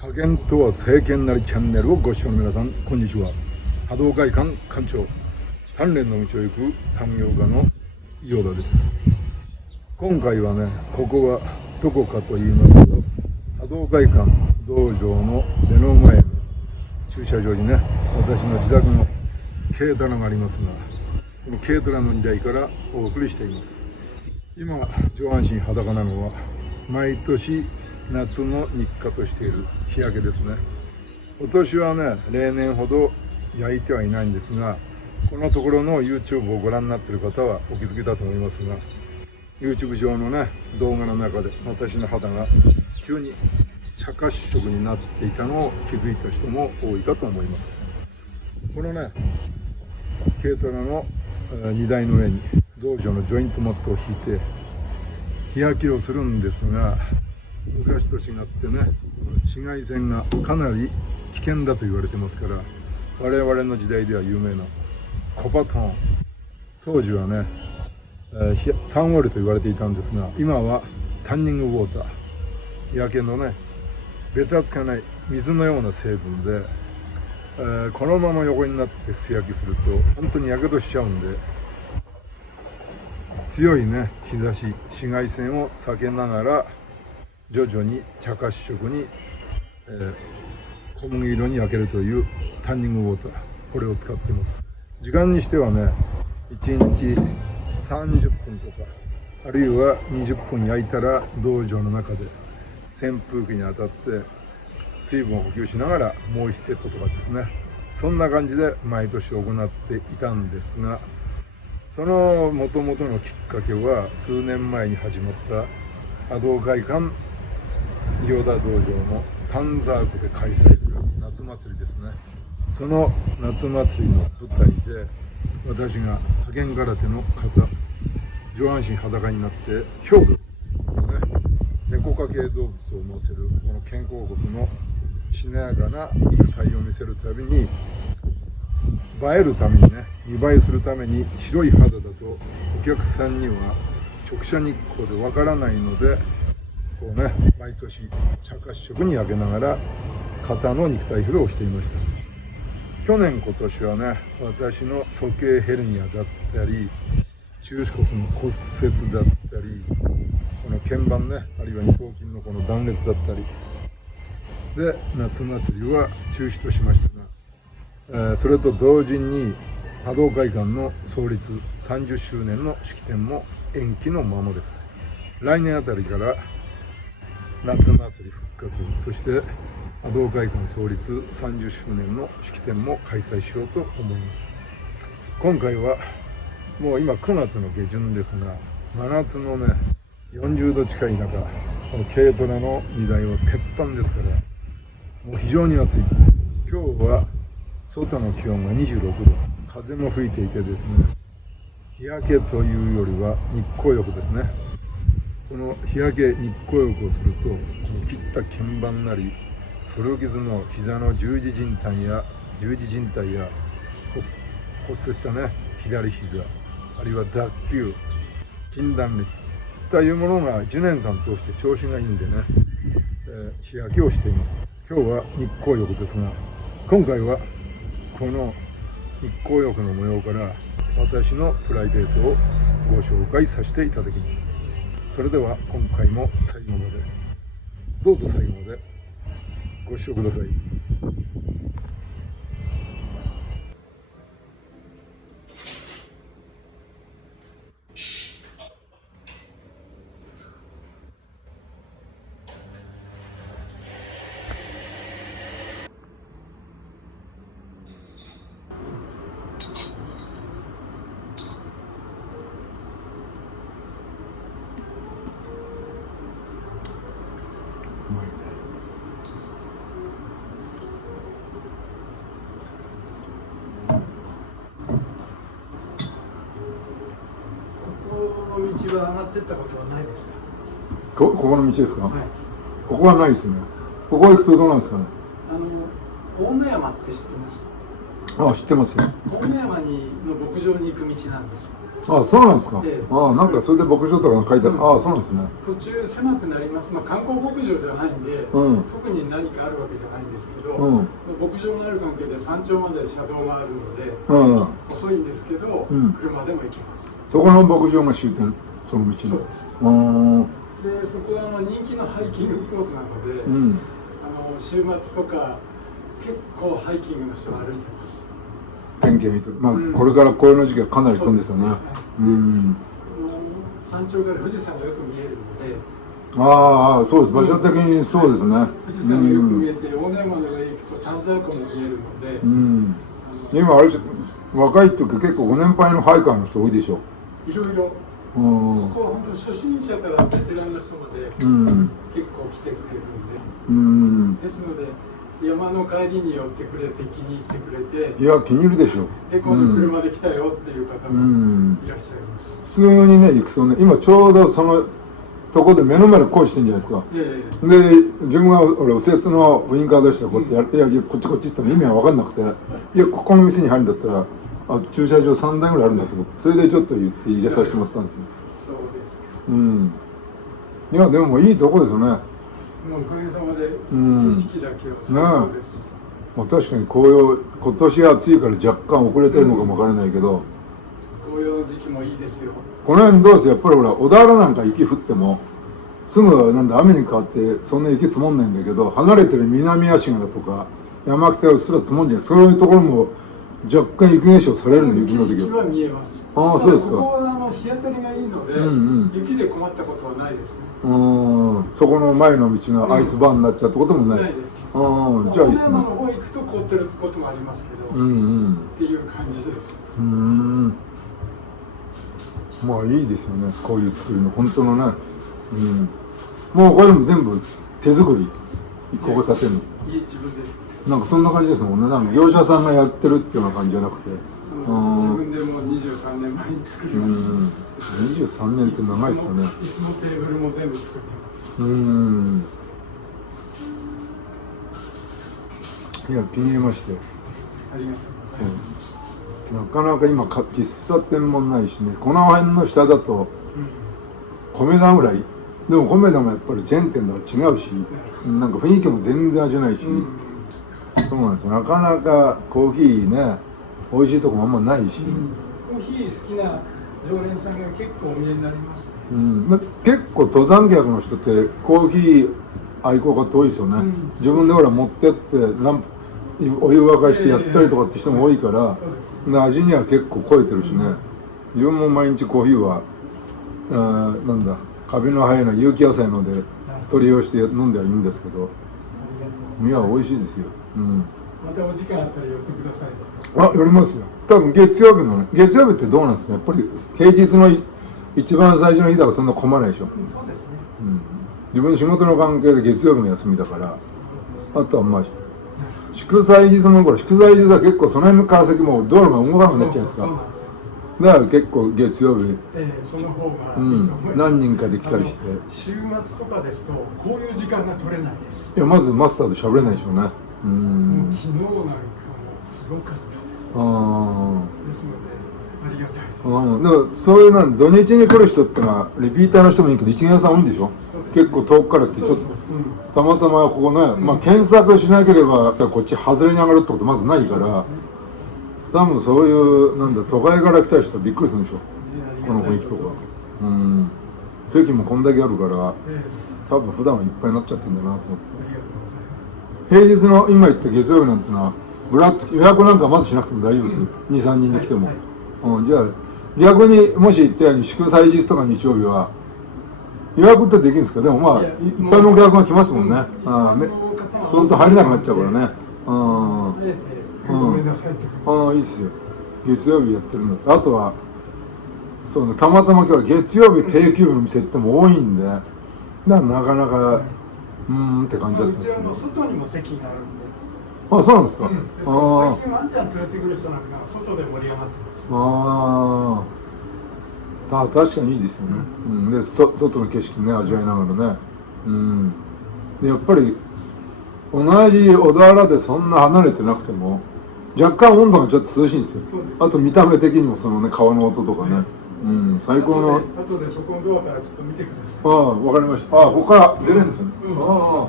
派遣とは政権なりチャンネルをご視聴の皆さん、こんにちは。波動会館館長、鍛錬の道を行く探業家の伊予田です。今回はね、ここはどこかと言いますと、波動会館道場の目の前の駐車場にね、私の自宅の軽トラがありますが、この軽トラの荷台からお送りしています。今上半身裸なのは毎年夏の日課としている日焼けですね。今年はね、例年ほど焼いてはいないんですが、このところの YouTube をご覧になっている方はお気づきだと思いますが、 YouTube 上のね、動画の中で私の肌が急に茶褐色になっていたのを気づいた人も多いかと思います。このね、軽トラの荷台の上に道場のジョイントマットを引いて日焼けをするんですが、昔と違ってね、紫外線がかなり危険だと言われてますから、我々の時代では有名なコパトン、当時はね、サンオイルと言われていたんですが、今はタンニングウォーター、日焼けのね、ベタつかない水のような成分で、このまま横になって素焼きすると本当にやけどしちゃうんで、強いね、日差し、紫外線を避けながら徐々に茶褐色に、小麦色に焼けるというタンニングウォーター、これを使っています。時間にしてはね、1日30分とか、あるいは20分焼いたら道場の中で扇風機に当たって水分を補給しながらもう1セットとかですね、そんな感じで毎年行っていたんですが、その元々のきっかけは数年前に始まった波動会館伊予田道場の丹沢湖で開催する夏祭りですね。その夏祭りの舞台で、私が派遣空手の方、上半身裸になって兵具、ね、猫科系動物を乗せるこの肩甲骨のしなやかな肉体を見せるたびに、映えるためにね、見栄えするために白い肌だとお客さんには直射日光でわからないので、こうね、毎年茶褐色に焼けながら肩の肉体披露をしていました。去年今年はね、私の鼠径ヘルニアだったり中腰骨の骨折だったり、この腱板ね、あるいは二頭筋のこの断裂だったりで、夏祭りは中止としましたが、それと同時に波動会館の創立30周年の式典も延期のままです。来年あたりから夏祭り復活、そして波動会館創立30周年の式典も開催しようと思います。今回はもう今9月の下旬ですが、真夏のね、40度近い中、この軽トラの荷台は鉄板ですから、もう非常に暑い。今日は外の気温が26度、風も吹いていてですね、日焼けというよりは日光浴ですね。この日焼け、日光浴をすると、この切った腱板なり古傷の膝の十字靭帯や骨折したね、左膝、あるいは脱臼、筋断裂というものが1年間通して調子がいいんでね、日焼けをしています。今日は日光浴ですが、今回はこの日光浴の模様から私のプライベートをご紹介させていただきます。それでは今回も最後まで、どうぞ最後までご視聴ください。道は上がってったことはないですか？ここの道ですか？はい。ここはないですね。ここ行くとどうなんですかね？大野山って知ってます？あ、知ってますよ。大野山の牧場に行く道なんです。あ、そうなんですか。ええ、あ、なんかそれで牧場とか書いてある。あ、そうなんですね。途中狭くなります。まあ観光牧場ではないんで、うん、特に何かあるわけじゃないんですけど、うん、牧場がある関係で山頂まで車道があるので、うん、遅いんですけど、うん。車でも行きます。そこの牧場が終点、その道の。そうです。で、そこは人気のハイキングコースなので、うん。週末とか結構ハイキングの人が歩いてます。天気見て、まあ、これから紅葉の時期はかなり行くんですよね。うん。山頂から富士山がよく見えるので。ああ、そうです。場所的にそうですね。富士山がよく見えて、大野山の上行くと丹沢湖も見えるので。うん。今あれ若い時結構ご年配のハイカーの人多いでしょ。いろいろ。ここは本当初心者からベテランの人まで、結構来てくれるんで。うん。ですので。山の帰りに寄ってくれて気に入ってくれて、いや気に入るでしょ。で今度車で来たよっていう方もいらっしゃいます。普通にね行くとね、今ちょうどそのとこで目の前で工事してるんじゃないですか。で自分が俺右折のウインカー出してこうやってやって、いやこっちこっちって言ったら意味が分かんなくて、いやここの店に入るんだったら駐車場3台ぐらいあるんだと思って、それでちょっと言って入れさせてもらったんですよ。そうですか。うん。いやでもいいとこですよね。おかげさまで景色だけは最高です。まあ確かに紅葉、今年は暑いから若干遅れてるのかもわからないけど、紅葉の時期もいいですよ。この辺どうです？やっぱりほら小田原なんか雪降ってもすぐなんだ雨に変わってそんな雪積もんないんだけど、離れてる南足柄とか山北はうっすら積もんじゃない。そういうところも若干雪化粧されるの、雪の時景色は見えます。ああ、そうですか。ここは日当たりがいいので、雪で困ったことはないですね。そこの前の道がアイスバーになっちゃったこともない。ないです。じゃあいいですね。山の方行くと凍ってることもありますけど、っていう感じです。まあいいですよね、こういう作りの本当のね。もうこれも全部手作り、ここ建てるの。自分です。なんかそんな感じですもんね。なんか業者さんがやってるっていうような感じじゃなくて。自分でもう23年前に作りました。23年って長いですよね。いつもテーブルも全部作ってます。いや、気に入りまして。ありがとうございます。なかなか今喫茶店もないしね、この辺の下だと米田ぐらい。でも米田もやっぱりチェーン店とは違うし、なんか雰囲気も全然味ないし、そうなんですよ。なかなかコーヒーね、美味しいとこもあんまないし、コーヒー好きな常連さんが結構お見えになりますね。結構登山客の人ってコーヒー愛好家って多いですよね。自分でほら持ってってお湯沸かしてやったりとかって人も多いから、味には結構超えてるしね。自分も毎日コーヒーはなんだカビの生えない有機野菜ので取り用して飲んではいいんですけど、いや美味しいですよ。またお時間あったら寄ってください。寄りますよ。多分月曜日ってどうなんですか？やっぱり平日の一番最初の日だからそんな混まないでしょ。そうですね。自分の仕事の関係で月曜日の休みだから、あとはまあ祝祭日の頃、祝祭日は結構その辺の川崎も道路が動かなくなっちゃうんですか。だから結構月曜日、その方が何人かで来たりして。週末とかですとこういう時間が取れないです。いやまずマスターと喋れないでしょうね。昨日なんかもすごかったです。ですのでありがたいです。でもそういうなん土日に来る人ってのはリピーターの人もいいけど一元さん多いんでしょ。結構遠くから来てちょっとたまたまここね、まあ検索しなければこっち外れに上がるってことまずないから、多分そういうなんだ都会から来た人はびっくりするんでしょ。この雰囲気とか。席もこんだけあるから多分普段はいっぱいになっちゃってるんだなと思って。平日の今言った月曜日なんてのはブラック予約なんかまずしなくても大丈夫です。2、3人で来ても。じゃあ逆にもし言ったように祝祭日とか日曜日は予約ってできるんですか？でもまあ一般のお客が来ますもんね。そのと入れなくなっちゃうからね。いいっすよ。月曜日やってるのと、あとはそうね、たまたま今日は月曜日定休日の店っても多いんで、だからなかなかって感じだったんですけど。うち外にも席があるんで。そうなんですか。最近ワンちゃん連れてくる人なんか外で盛り上がってます。確かにいいですよね、で外の景色ね味わいながらね、でやっぱり同じ小田原でそんな離れてなくても若干温度がちょっと涼しいんですよ。あと見た目的にもそのね川の音とかね、最高の。後でそこのドアからちょっと見てください。ああ、わかりました。ここから出れるんですよね。ああ、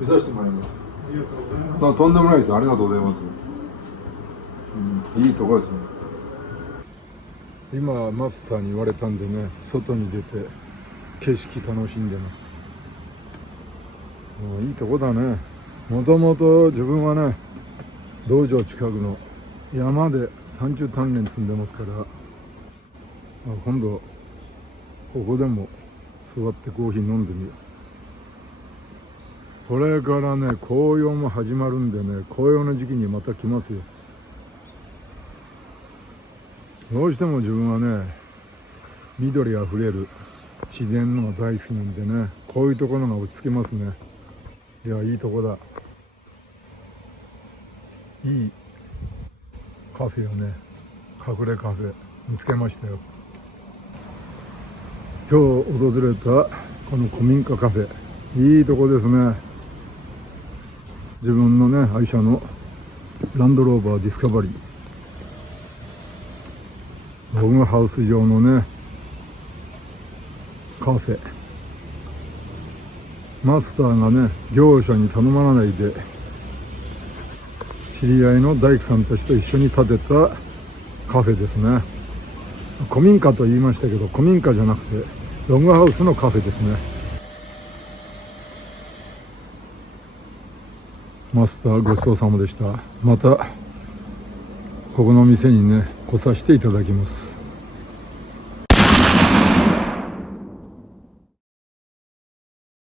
見させてもらいます。ありがとうございます。とんでもないです。ありがとうございます。いいところですね。今マスターに言われたんでね、外に出て景色楽しんでます。いいとこだね。もともと自分はね、道場近くの山で30鍛錬積んでますから、今度ここでも座ってコーヒー飲んでみよう。これからね、紅葉も始まるんでね、紅葉の時期にまた来ますよ。どうしても自分はね、緑あふれる自然のが大好きなんでね、こういうところが落ち着けますね。いや、いいとこだ。いいカフェをね、隠れカフェ見つけましたよ。今日訪れたこの古民家カフェ、いいとこですね。自分のね、愛車のランドローバーディスカバリー、ログハウス上のねカフェ、マスターがね業者に頼まないで知り合いの大工さんたちと一緒に建てたカフェですね。古民家と言いましたけど、古民家じゃなくてログハウスのカフェですね。マスターごちそうさまでした。またここの店にね来させていただきます。